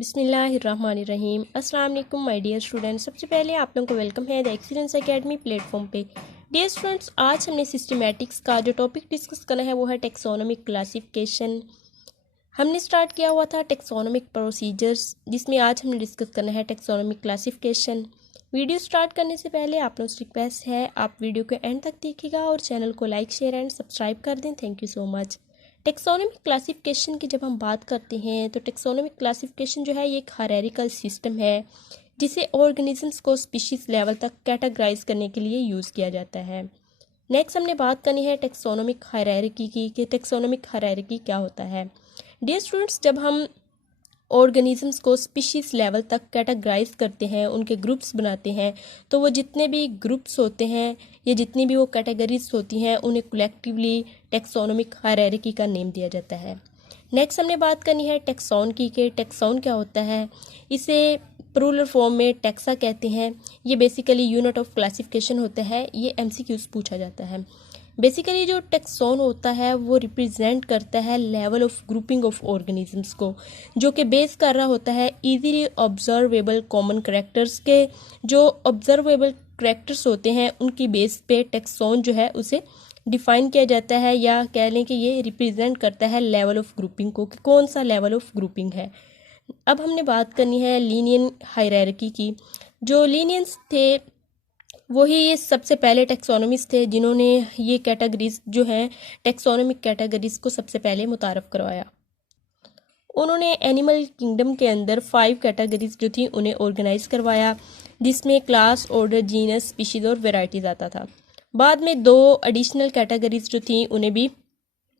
बिस्मिल्लाहिर्रहमानिर्रहीम। अस्सलाम वालेकुम माय डियर स्टूडेंट्स। सबसे पहले आप लोगों को वेलकम है द एक्सीलेंस एकेडमी प्लेटफॉर्म पे। डियर स्टूडेंट्स, आज हमने सिस्टमैटिक्स का जो टॉपिक डिस्कस करना है वो है टेक्सोनोमिक क्लासिफिकेशन। हमने स्टार्ट किया हुआ था टेक्सोनोमिक प्रोसीजर्स, जिसमें आज हमने डिस्कस करना है टेक्सोनोमिक क्लासिफिकेशन। वीडियो स्टार्ट करने से पहले आप लोगों से रिक्वेस्ट है आप वीडियो को एंड तक देखिएगा और चैनल को लाइक शेयर एंड सब्सक्राइब कर दें। Thank you so much. Taxonomic classification की जब हम बात करते हैं तो टेक्सोनोमिक क्लासिफिकेशन जो है ये एक हायरार्किकल सिस्टम है जिसे ऑर्गेनिजम्स को स्पीशीज लेवल तक कैटेगराइज करने के लिए यूज़ किया जाता है। नेक्स्ट हमने बात करनी है टेक्सोनोमिक हायरार्की की कि टेक्सोनोमिक हायरार्की क्या होता है। डियर स्टूडेंट्स, जब हम ऑर्गेनिजम्स को स्पीशीज लेवल तक कैटेगराइज करते हैं, उनके ग्रुप्स बनाते हैं, तो वो जितने भी ग्रुप्स होते हैं या जितनी भी वो कैटेगरीज होती हैं उन्हें कलेक्टिवली टेक्सोनोमिक हायरार्की का नेम दिया जाता है। नेक्स्ट हमने बात करनी है टेक्सॉन की कि टेक्सॉन क्या होता है। इसे प्लूरल फॉर्म में टेक्सा कहते हैं। ये बेसिकली यूनिट ऑफ क्लासिफिकेशन होता है। ये एमसीक्यूज पूछा जाता है। बेसिकली जो टेक्सोन होता है वो रिप्रेजेंट करता है level of grouping of organisms को, जो कि बेस कर रहा होता है इजीली ऑब्जर्वेबल कॉमन करेक्टर्स के। जो ऑब्जर्वेबल करेक्टर्स होते हैं उनकी बेस पे टेक्सोन जो है उसे डिफाइन किया जाता है, या कह लें कि ये रिप्रेजेंट करता है लेवल ऑफ ग्रुपिंग को कि कौन सा लेवल ऑफ ग्रुपिंग है। अब हमने बात करनी है लीनियन हायरार्की की। जो लीनियंस थे वही ये सबसे पहले टेक्सोनोमिस्ट थे जिन्होंने ये कैटेगरीज जो हैं टेक्सोनोमिक कैटेगरीज को सबसे पहले मुतारफ़ करवाया। उन्होंने एनिमल किंगडम के अंदर 5 कैटेगरीज जो थी उन्हें ऑर्गेनाइज करवाया, जिसमें क्लास, ऑर्डर, जीनस, स्पीशीज और वेराइटीज आता था। बाद में 2 एडिशनल कैटेगरीज जो थी उन्हें भी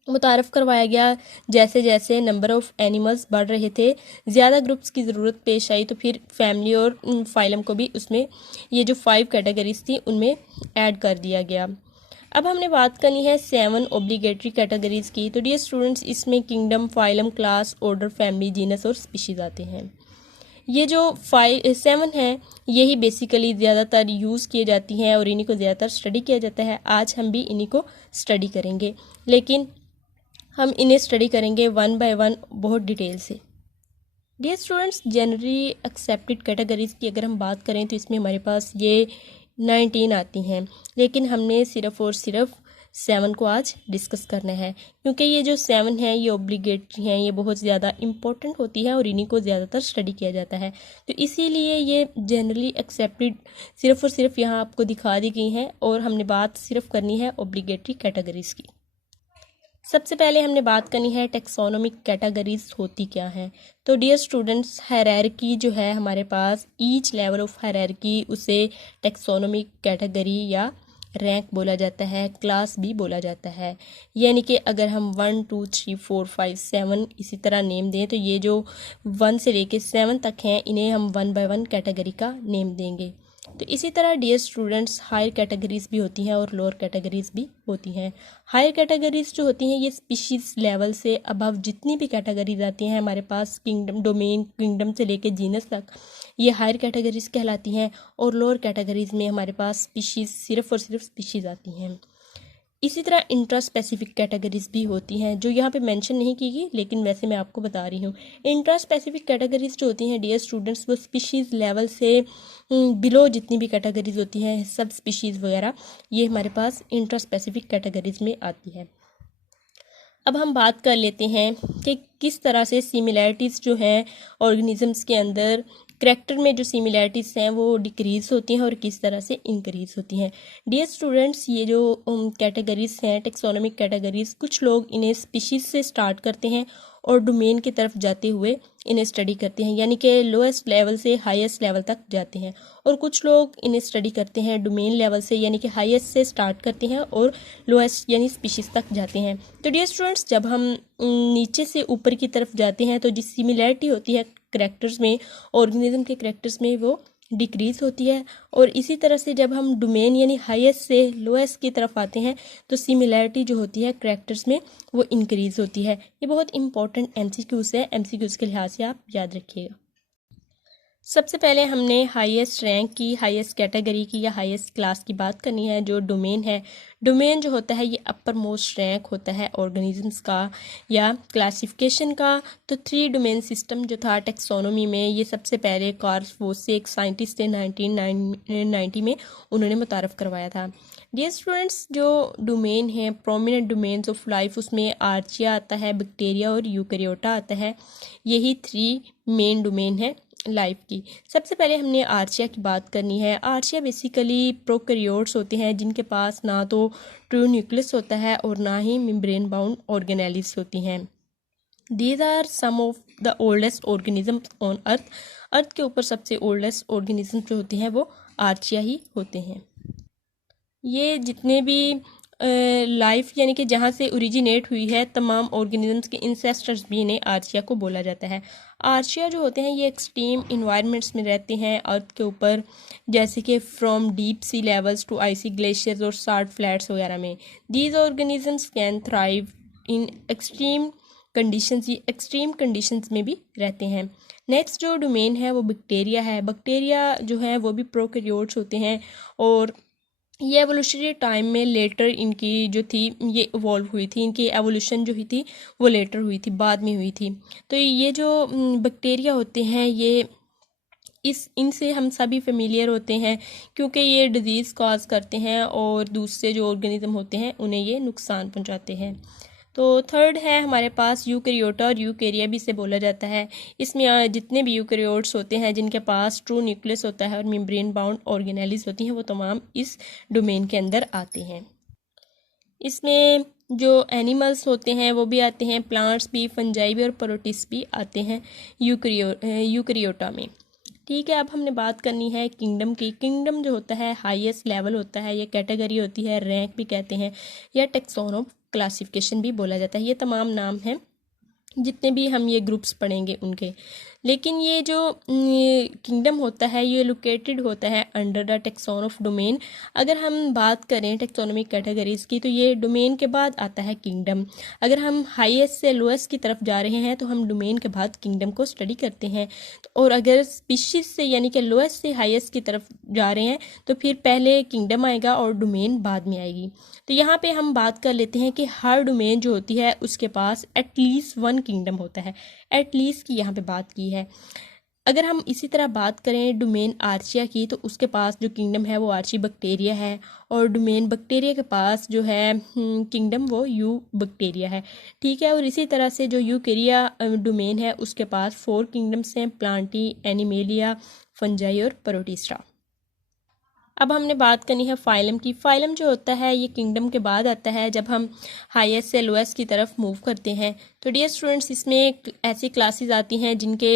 मुतारफ़ करवाया गया। जैसे जैसे नंबर ऑफ़ एनिमल्स बढ़ रहे थे, ज़्यादा ग्रुप्स की ज़रूरत पेश आई, तो फिर फैमिली और फाइलम को भी उसमें ये जो 5 कैटेगरीज थी उनमें ऐड कर दिया गया। अब हमने बात करनी है 7 ऑब्लिगेटरी कैटेगरीज की। तो डियर स्टूडेंट्स, इसमें kingdom, phylum, class, order, family, genus और स्पीशीज आते हैं। ये जो 7 हैं यही बेसिकली ज़्यादातर यूज़ किए जाती हैं और इन्हीं को ज़्यादातर स्टडी किया जाता है। आज हम भी इन्हीं को स्टडी करेंगे, लेकिन हम इन्हें स्टडी करेंगे 1 बाय 1 बहुत डिटेल से। Dear students, generally accepted categories की अगर हम बात करें तो इसमें हमारे पास ये 19 आती हैं, लेकिन हमने सिर्फ और सिर्फ 7 को आज डिस्कस करना है, क्योंकि ये जो 7 हैं ये ऑब्लिगेटरी हैं, ये बहुत ज़्यादा इंपॉर्टेंट होती है और इन्हीं को ज़्यादातर स्टडी किया जाता है। तो इसीलिए ये जनरली एक्सेप्टेड सिर्फ और सिर्फ यहाँ आपको दिखा दी गई हैं और हमने बात सिर्फ करनी है ऑब्लिगेटरी कैटेगरीज की। सबसे पहले हमने बात करनी है टेक्सोनोमिक कैटेगरीज होती क्या हैं। तो डियर स्टूडेंट्स, हायरार्की जो है हमारे पास, ईच लेवल ऑफ हायरार्की उसे टेक्सोनोमिक कैटेगरी या रैंक बोला जाता है, क्लास भी बोला जाता है। यानी कि अगर हम 1 2 3 4 5 7 इसी तरह नेम दें तो ये जो 1 से लेके 7 तक हैं इन्हें हम 1 बाय 1 कैटेगरी का नेम देंगे। तो इसी तरह डियर स्टूडेंट्स, हायर कैटेगरीज भी होती हैं और लोअर कैटेगरीज भी होती हैं। हायर कैटेगरीज जो होती हैं ये स्पीशीज लेवल से अबव जितनी भी कैटेगरीज आती हैं हमारे पास, किंगडम, डोमेन, किंगडम से लेके जीनस तक, ये हायर कैटेगरीज कहलाती हैं। और लोअर कैटेगरीज में हमारे पास स्पीशीज, सिर्फ और सिर्फ स्पीशीज आती हैं। इसी तरह इंट्रा स्पेसिफिक कैटेगरीज भी होती हैं जो यहाँ पे मेंशन नहीं की गई, लेकिन वैसे मैं आपको बता रही हूँ। इंट्रा स्पेसिफिक कैटेगरीज जो होती हैं डियर स्टूडेंट्स, वो स्पीशीज़ लेवल से बिलो जितनी भी कैटेगरीज होती हैं, सब स्पीशीज़ वगैरह, ये हमारे पास इंट्रा स्पेसिफिक कैटेगरीज में आती है। अब हम बात कर लेते हैं कि किस तरह से सिमिलैरिटीज़ जो हैं ऑर्गेनिजम्स के अंदर, करैक्टर में जो सिमिलैरिटीज़ हैं वो डिक्रीज़ होती हैं और किस तरह से इंक्रीज़ होती हैं। डियर स्टूडेंट्स, ये जो कैटेगरीज हैं टेक्सोनोमिक कैटेगरीज, कुछ लोग इन्हें स्पीशीज़ से स्टार्ट करते हैं और डोमेन की तरफ जाते हुए इन्हें स्टडी करते हैं, यानी कि लोएस्ट लेवल से हाईएस्ट लेवल तक जाते हैं। और कुछ लोग इन्हें स्टडी करते हैं डोमेन लेवल से, यानी कि हाईएस्ट से स्टार्ट करते हैं और लोएस्ट यानी स्पीशीज़ तक जाते हैं। तो डियर स्टूडेंट्स, जब हम नीचे से ऊपर की तरफ जाते हैं तो जिस सिमिलैरिटी होती है करैक्टर्स में, ऑर्गेनिज्म के करैक्टर्स में, वो डिक्रीज होती है। और इसी तरह से जब हम डोमेन यानी हाईएस्ट से लोएस्ट की तरफ आते हैं तो सिमिलैरिटी जो होती है करैक्टर्स में वो इंक्रीज होती है। ये बहुत इंपॉर्टेंट एमसीक्यूज है, एमसीक्यूज के लिहाज से आप याद रखिएगा। सबसे पहले हमने हाईएस्ट रैंक की, हाईएस्ट कैटेगरी की या हाईएस्ट क्लास की बात करनी है। जो डोमेन है, डोमेन जो होता है ये अपर मोस्ट रैंक होता है ऑर्गेनिजम्स का या क्लासिफिकेशन का। तो 3 डोमेन सिस्टम जो था टेक्सोनोमी में, ये सबसे पहले कार्ल वोसे एक साइंटिस्ट थे 1990 में, उन्होंने मुतारफ़ करवाया था। डियर स्टूडेंट्स, जो डोमेन है प्रोमिनेंट डोमेन्स ऑफ लाइफ, उसमें आर्चिया आता है, बैक्टीरिया और यूकैरियोटा आता है। यही 3 मेन डोमेन है लाइफ की। सबसे पहले हमने आर्चिया की बात करनी है। आर्चिया बेसिकली प्रोकैरियोट्स होते हैं जिनके पास ना तो ट्रू न्यूक्लियस होता है और ना ही मेम्ब्रेन बाउंड ऑर्गेनेल्स होती हैं। These are some of the oldest organism on earth. Earth के ऊपर सबसे ओल्डेस्ट ऑर्गेनिज्म जो होते हैं वो आर्चिया ही होते हैं। ये जितने भी लाइफ यानी कि जहाँ से ओरिजिनेट हुई है तमाम ऑर्गेनिजम्स के इंसेस्टर्स भी इन्हें आर्चिया को बोला जाता है। आर्चिया जो होते हैं ये एक्सट्रीम इन्वायरमेंट्स में रहते हैं अर्थ के ऊपर, जैसे कि from deep sea levels to icy glaciers और साल्ट फ्लैट्स वगैरह में। These organisms can thrive in extreme conditions, ये एक्सट्रीम कंडीशंस में भी रहते हैं। नेक्स्ट जो डोमेन है वो बैक्टीरिया है। बैक्टीरिया जो है वो भी प्रोकैरियोट्स होते हैं और ये एवोल्यूशनरी टाइम में लेटर इनकी जो थी ये इवॉल्व हुई थी, इनकी एवोल्यूशन जो हुई थी वो लेटर हुई थी, बाद में हुई थी। तो ये जो बैक्टीरिया होते हैं ये इनसे हम सभी फेमिलियर होते हैं क्योंकि ये डिजीज़ कॉज करते हैं और दूसरे जो ऑर्गेनिज्म होते हैं उन्हें ये नुकसान पहुंचाते हैं। तो थर्ड है हमारे पास यूकैरियोटा, और यूकैरिया भी इसे बोला जाता है। इसमें जितने भी यूकैरियोट्स होते हैं जिनके पास ट्रू न्यूक्लियस होता है और मेम्ब्रेन बाउंड ऑर्गेनेल्स होती हैं वो तमाम इस डोमेन के अंदर आते हैं। इसमें जो एनिमल्स होते हैं वो भी आते हैं, प्लांट्स भी, फंजाई भी और प्रोटिस्ट भी आते हैं यूकैरियोटा में। ठीक है, अब हमने बात करनी है किंगडम की। किंगडम जो होता है हाईएस्ट लेवल होता है, ये कैटेगरी होती है, रैंक भी कहते हैं या टेक्सोन ऑफ क्लासिफिकेशन भी बोला जाता है। ये तमाम नाम हैं जितने भी हम ये ग्रुप्स पढ़ेंगे उनके। लेकिन ये जो किंगडम होता है ये लोकेटेड होता है under the taxon of domain. अगर हम बात करें टेक्सोनोमिक कैटेगरीज की तो ये डोमेन के बाद आता है किंगडम। अगर हम हाईएस्ट से लोएस्ट की तरफ जा रहे हैं तो हम डोमेन के बाद किंगडम को स्टडी करते हैं, और अगर स्पीशीज से यानी कि लोएस्ट से हाईएस्ट की तरफ जा रहे हैं तो फिर पहले किंगडम आएगा और डोमेन बाद में आएगी। तो यहाँ पे हम बात कर लेते हैं कि हर डोमेन जो होती है उसके पास एटलीस्ट 1 किंगडम होता है। एटलीस्ट की यहाँ पे बात की है। अगर हम इसी तरह बात करें डोमेन आर्चिया की तो उसके पास जो किंगडम है वो आर्ची बैक्टीरिया है, और डोमेन बैक्टीरिया के पास जो है किंगडम वो यू बैक्टीरिया है। ठीक है, और इसी तरह से जो यूकैरिया डोमेन है उसके पास 4 किंगडम्स हैं, प्लांटी, एनिमेलिया, फंजाई और प्रोटिस्टा। अब हमने बात करनी है फाइलम की। फाइलम जो होता है ये किंगडम के बाद आता है जब हम हाईएस्ट से लोएस्ट की तरफ मूव करते हैं। तो डियर स्टूडेंट्स, इसमें ऐसी क्लासेस आती हैं जिनके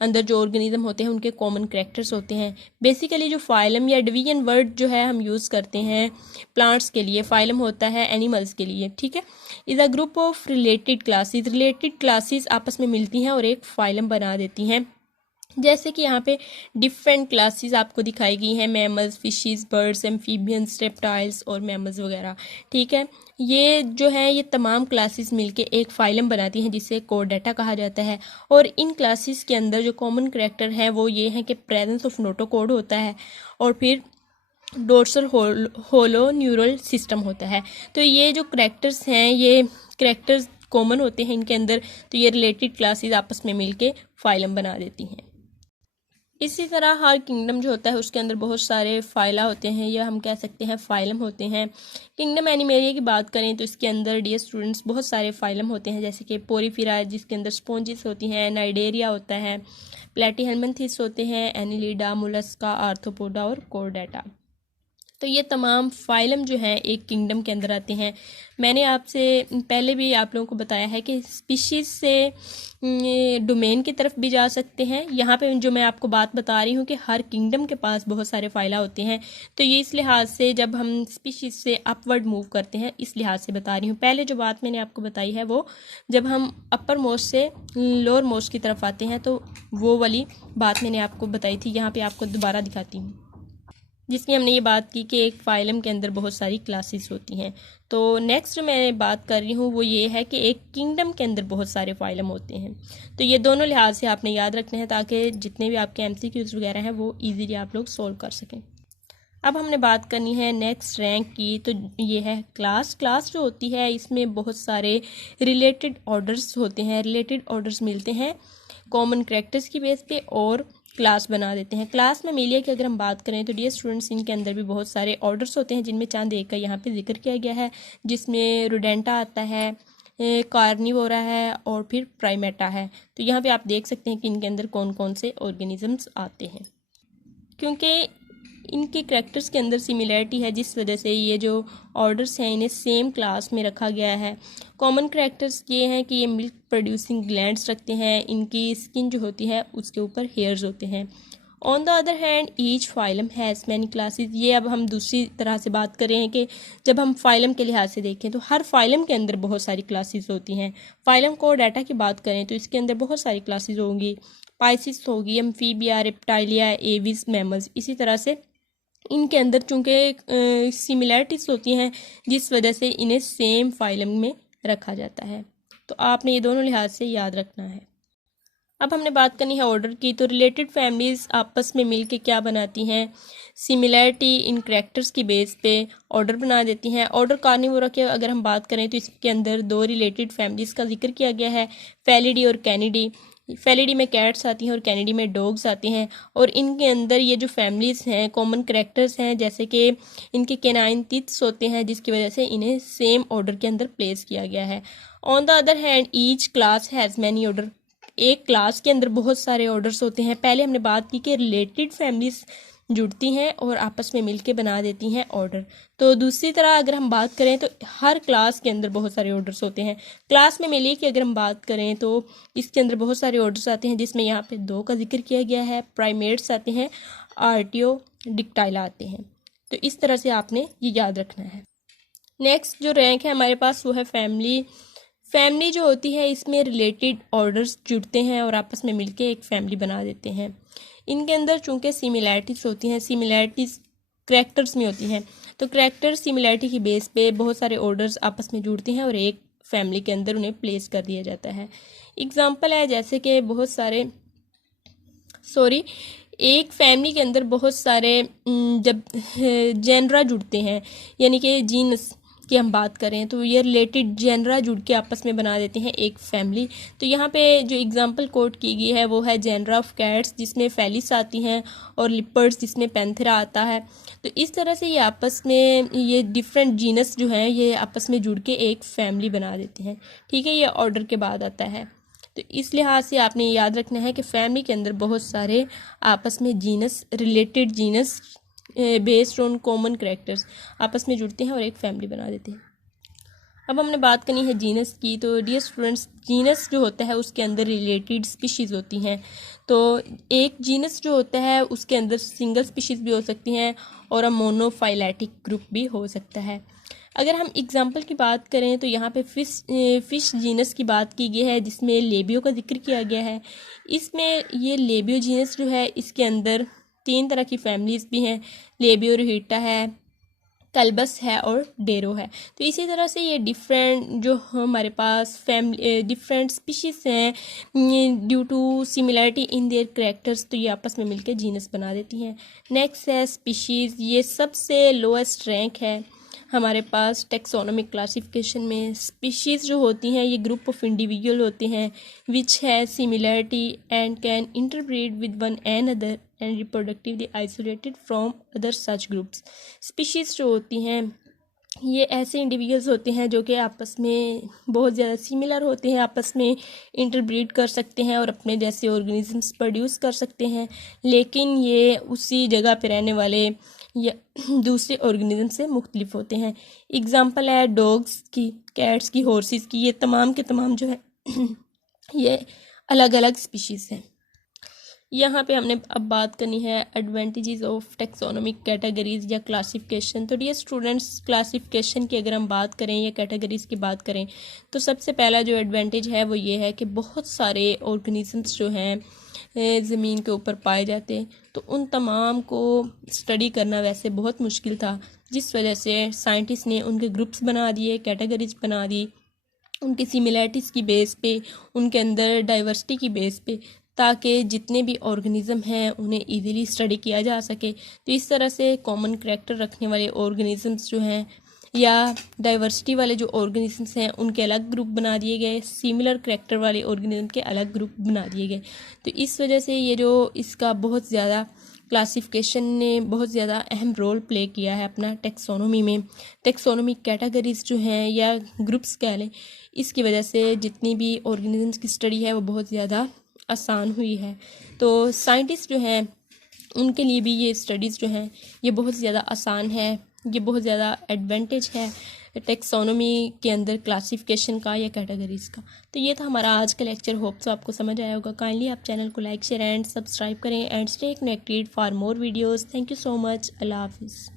अंदर जो ऑर्गेनिज्म होते हैं उनके कॉमन कैरेक्टर्स होते हैं। बेसिकली जो फाइलम या डिवीजन वर्ड जो है हम यूज़ करते हैं प्लांट्स के लिए, फाइलम होता है एनिमल्स के लिए। ठीक है, is a group of related classes. Related classes आपस में मिलती हैं और एक फाइलम बना देती हैं। जैसे कि यहाँ पे डिफरेंट क्लासेस आपको दिखाई गई हैं, mammals, fishes, birds, amphibians, reptiles और मैमल्स वगैरह। ठीक है, ये जो है ये तमाम क्लासेस मिलके एक फाइलम बनाती हैं जिसे कोर्डेटा कहा जाता है। और इन क्लासेस के अंदर जो कॉमन कैरेक्टर हैं वो ये हैं कि प्रेजेंस ऑफ नोटोकोड होता है और फिर डोर्सल होलो न्यूरल सिस्टम होता है। तो ये जो कैरेक्टर्स हैं ये कैरेक्टर्स कॉमन होते हैं इनके अंदर, तो ये रिलेटेड क्लासेस आपस में मिलके फाइलम बना देती हैं। इसी तरह हर किंगडम जो होता है उसके अंदर बहुत सारे फाइला होते हैं या हम कह सकते हैं फाइलम होते हैं। किंगडम एनिमेलिया की बात करें तो इसके अंदर डियर स्टूडेंट्स बहुत सारे फाइलम होते हैं, जैसे कि पोरीफिरा जिसके अंदर स्पॉन्जिस होती हैं, नाइडेरिया होता है, प्लेटीहेल्मिन्थेस होते हैं, एनिलिडा, मोलस्का, आर्थ्रोपोडा और कोर्डेटा। तो ये तमाम फाइलम जो हैं एक किंगडम के अंदर आते हैं। मैंने आपसे पहले भी आप लोगों को बताया है कि स्पीशीज़ से डोमेन की तरफ भी जा सकते हैं। यहाँ पे जो मैं आपको बात बता रही हूँ कि हर किंगडम के पास बहुत सारे फाइला होते हैं, तो ये इस लिहाज से जब हम स्पीशीज़ से अपवर्ड मूव करते हैं इस लिहाज से बता रही हूँ। पहले जो बात मैंने आपको बताई है वो जब हम अपर मोस्ट से लोअर मोस्ट की तरफ आते हैं तो वो वाली बात मैंने आपको बताई थी। यहाँ पर आपको दोबारा दिखाती हूँ। जिसकी हमने ये बात की कि एक फाइलम के अंदर बहुत सारी क्लासेस होती हैं। तो नेक्स्ट मैं बात कर रही हूँ वो ये है कि एक किंगडम के अंदर बहुत सारे फाइलम होते हैं। तो ये दोनों लिहाज से आपने याद रखने हैं ताकि जितने भी आपके MCQs वगैरह हैं वो ईजीली आप लोग सोल्व कर सकें। अब हमने बात करनी है नेक्स्ट रैंक की। तो ये है क्लास जो होती है इसमें बहुत सारे रिलेटेड ऑर्डर्स होते हैं, रिलेटेड ऑर्डर्स मिलते हैं कॉमन कैरेक्टर्स की बेस पे और क्लास बना देते हैं। क्लास में मिलिए कि अगर हम बात करें तो डियर स्टूडेंट्स इनके अंदर भी बहुत सारे ऑर्डर्स होते हैं जिनमें चंद एक का यहाँ पे जिक्र किया गया है, जिसमें रोडेंटा आता है, कार्निवोरा है और फिर प्राइमेटा है। तो यहाँ पे आप देख सकते हैं कि इनके अंदर कौन कौन से ऑर्गेनिजम्स आते हैं। क्योंकि इनके करैक्टर्स के अंदर सिमिलैरिटी है जिस वजह से ये जो ऑर्डर्स हैं इन्हें सेम क्लास में रखा गया है। कॉमन करैक्टर्स ये हैं कि ये मिल्क प्रोड्यूसिंग ग्लैंड्स रखते हैं, इनकी स्किन जो होती है उसके ऊपर हेयर्स होते हैं। On the other hand each phylum has many classes. ये अब हम दूसरी तरह से बात कर रहे हैं कि जब हम फाइलम के लिहाज से देखें तो हर फाइलम के अंदर बहुत सारी क्लासेस होती हैं। फाइलम को डाटा की बात करें तो इसके अंदर बहुत सारी क्लासेस होंगी, पाइसिस होगी, एम्फीबिया, रेप्टाइलिया, एविस, मैमल्स। इसी तरह से इनके अंदर चूँकि सिमिलैरिटीज़ होती हैं जिस वजह से इन्हें सेम फाइलम में रखा जाता है। तो आपने ये दोनों लिहाज से याद रखना है। अब हमने बात करनी है ऑर्डर की। तो रिलेटेड फैमिलीज़ आपस में मिल के क्या बनाती हैं, सिमिलैरिटी इन करैक्टर्स की बेस पे ऑर्डर बना देती हैं। ऑर्डर कार्निवोरा की अगर हम बात करें तो इसके अंदर दो रिलेटेड फैमिलीज़ का जिक्र किया गया है, फेलिडी और कैनिडी। फेलिडी में कैट्स आती हैं और कैनिडी में डॉग्स आती हैं। और इनके अंदर ये जो फैमिलीज़ हैं कॉमन करैक्टर्स हैं, जैसे कि इनके कैनाइन टिथ्स होते हैं जिसकी वजह से इन्हें सेम ऑर्डर के अंदर प्लेस किया गया है। On the other hand each class has many order. एक क्लास के अंदर बहुत सारे ऑर्डर्स होते हैं। पहले हमने बात की कि रिलेटेड फैमिलीज जुड़ती हैं और आपस में मिलके बना देती हैं ऑर्डर। तो दूसरी तरह अगर हम बात करें तो हर क्लास के अंदर बहुत सारे ऑर्डर्स होते हैं। क्लास में मिलिए कि अगर हम बात करें तो इसके अंदर बहुत सारे ऑर्डर्स आते हैं जिसमें यहाँ पे दो का जिक्र किया गया है, प्राइमेट्स आते हैं, आर्टियो, डिक्टाइला आते हैं। तो इस तरह से आपने ये याद रखना है। नेक्स्ट जो रैंक है हमारे पास वो है फैमिली। फैमिली जो होती है इसमें रिलेटेड ऑर्डर्स जुड़ते हैं और आपस में मिलके एक फैमिली बना देते हैं। इनके अंदर चूंकि सिमिलैरिटीज़ होती हैं, सिमिलैरिटीज़ करैक्टर्स में होती हैं, तो करैक्टर सिमिलैरिटी की बेस पे बहुत सारे ऑर्डर्स आपस में जुड़ते हैं और एक फैमिली के अंदर उन्हें प्लेस कर दिया जाता है। एग्जाम्पल है जैसे कि एक फैमिली के अंदर बहुत सारे जब जेनरा जुड़ते हैं, यानी कि जीनस की हम बात करें तो ये रिलेटेड जेनरा जुड़ के आपस में बना देते हैं एक फैमिली। तो यहाँ पे जो एग्जांपल कोट की गई है वो है जेनरा ऑफ कैट्स जिसमें फेलिस आती हैं और लिपर्ड्स जिसमें पैंथेरा आता है। तो इस तरह से ये आपस में ये डिफरेंट जीनस जो हैं ये आपस में जुड़ के एक फैमिली बना देते हैं। ठीक है, ये ऑर्डर के बाद आता है। तो इस लिहाज से आपने याद रखना है कि फैमिली के अंदर बहुत सारे आपस में genus, related genus based on common characters आपस में जुड़ते हैं और एक फैमिली बना देते हैं। अब हमने बात करनी है जीनस की। तो डियर स्टूडेंट्स, जीनस जो होता है उसके अंदर रिलेटेड स्पीशीज़ होती हैं। तो एक जीनस जो होता है उसके अंदर सिंगल स्पीशीज़ भी हो सकती हैं और मोनोफाइलेटिक ग्रुप भी हो सकता है। अगर हम एग्जाम्पल की बात करें तो यहाँ पे फिश जीनस की बात की गई है जिसमें लेबियो का जिक्र किया गया है। इसमें ये लेबियो जीनस जो है इसके अंदर 3 तरह की फैमिलीज़ भी हैं, लेबियो रोहिटा है, कल्बस है और डेरो है। तो इसी तरह से ये डिफरेंट जो हमारे पास फैमिली डिफरेंट स्पीशीज़ हैं due to similarity in their characters, तो ये आपस में मिलकर जीनस बना देती हैं। नेक्स्ट है स्पीशीज़। ये सबसे लोएस्ट रैंक है हमारे पास टेक्सोनोमिक क्लासिफिकेशन में। स्पीशीज़ जो होती हैं ये ग्रुप ऑफ इंडिविजुअल होते हैं विच है similarity and can interbreed with one another and reproductively isolated from other such groups. Species जो होती हैं ये ऐसे इंडिविजुअल्स होते हैं जो कि आपस में बहुत ज़्यादा सिमिलर होते हैं, आपस में इंटरब्रीड कर सकते हैं और अपने जैसे ऑर्गेनिजम्स प्रोड्यूस कर सकते हैं, लेकिन ये उसी जगह पे रहने वाले या दूसरे ऑर्गेनिज्म से मुख्तलिफ होते हैं। एग्जांपल है डॉग्स की, कैट्स की, हॉर्सेस की। ये तमाम के तमाम जो है ये अलग अलग स्पीशीज़ हैं। यहाँ पे हमने अब बात करनी है एडवांटेजेस ऑफ टेक्सोनोमिक कैटेगरीज या क्लासिफिकेशन। तो डियर स्टूडेंट्स, क्लासिफिकेशन की अगर हम बात करें या कैटेगरीज की बात करें तो सबसे पहला जो एडवांटेज है वो ये है कि बहुत सारे ऑर्गेनिजम्स जो हैं ज़मीन के ऊपर पाए जाते हैं, तो उन तमाम को स्टडी करना वैसे बहुत मुश्किल था, जिस वजह से साइंटिस्ट ने उनके ग्रुप्स बना दिए, कैटेगरीज बना दी, उनकी सिमिलैरिटीज़ की बेस पे, उनके अंदर डाइवर्सिटी की बेस पे, ताकि जितने भी ऑर्गेनिज़म हैं उन्हें इजीली स्टडी किया जा सके। तो इस तरह से कॉमन करैक्टर रखने वाले ऑर्गेनिजम्स जो हैं या डाइवर्सिटी वाले जो ऑर्गेनिजम्स हैं उनके अलग ग्रुप बना दिए गए, सिमिलर करैक्टर वाले ऑर्गेनिज्म के अलग ग्रुप बना दिए गए। तो इस वजह से ये जो इसका बहुत ज़्यादा क्लासिफिकेशन ने बहुत ज़्यादा अहम रोल प्ले किया है अपना टेक्सोनोमी में। टेक्सोनोमी कैटेगरीज जो हैं या ग्रुप्स कह लें, इसकी वजह से जितनी भी ऑर्गेनिजम्स की स्टडी है वो बहुत ज़्यादा आसान हुई है। तो साइंटिस्ट जो हैं उनके लिए भी ये स्टडीज़ जो हैं ये बहुत ज़्यादा आसान है, ये बहुत ज़्यादा एडवांटेज है टेक्सोनोमी के अंदर क्लासिफिकेशन का या कैटेगरीज़ का। तो ये था हमारा आज का लेक्चर। होप सो आपको समझ आया होगा। काइंडली आप चैनल को लाइक शेयर एंड सब्सक्राइब करें and stay connected for more videos. Thank you so much. अल्लाह हाफिज़।